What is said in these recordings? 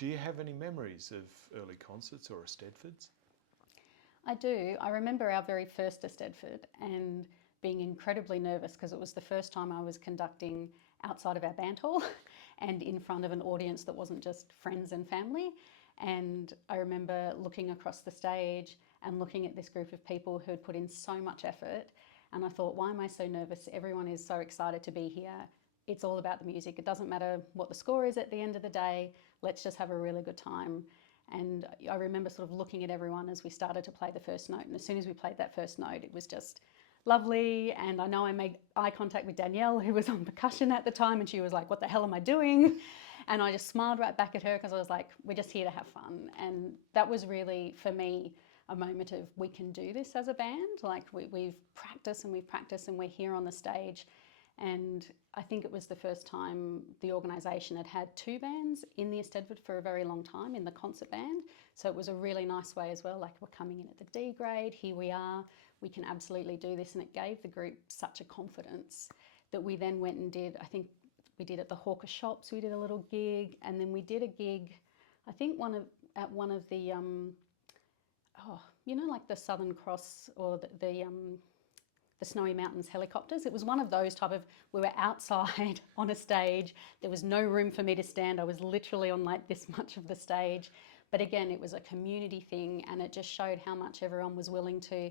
Do you have any memories of early concerts or Eisteddfods? I do. I remember our very first Eisteddfod and being incredibly nervous because it was the first time I was conducting outside of our band hall and in front of an audience that wasn't just friends and family. And I remember looking across the stage and looking at this group of people who had put in so much effort. And I thought, why am I so nervous? Everyone is so excited to be here. It's all about the music. It doesn't matter what the score is at the end of the day. Let's just have a really good time. And I remember sort of looking at everyone as we started to play the first note. And as soon as we played that first note, it was just lovely. And I know I made eye contact with Danielle, who was on percussion at the time, and she was like, what the hell am I doing? And I just smiled right back at her because I was like, we're just here to have fun. And that was really, for me, a moment of we can do this as a band. Like we've practiced and we're here on the stage. And I think it was the first time the organisation had had two bands in the Eisteddfod for a very long time, in the concert band. So it was a really nice way as well, like we're coming in at the D grade, here we are, we can absolutely do this. And it gave the group such a confidence that we then went and did, I think we did at the Hawker Shops, we did a little gig, and then we did a gig, I think at one of the, like the Southern Cross or the Snowy Mountains helicopters. It was one of those type of, we were outside on a stage. There was no room for me to stand. I was literally on like this much of the stage. But again, it was a community thing, and it just showed how much everyone was willing to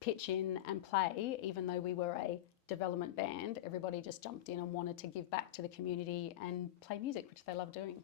pitch in and play. Even though we were a development band, everybody just jumped in and wanted to give back to the community and play music, which they love doing.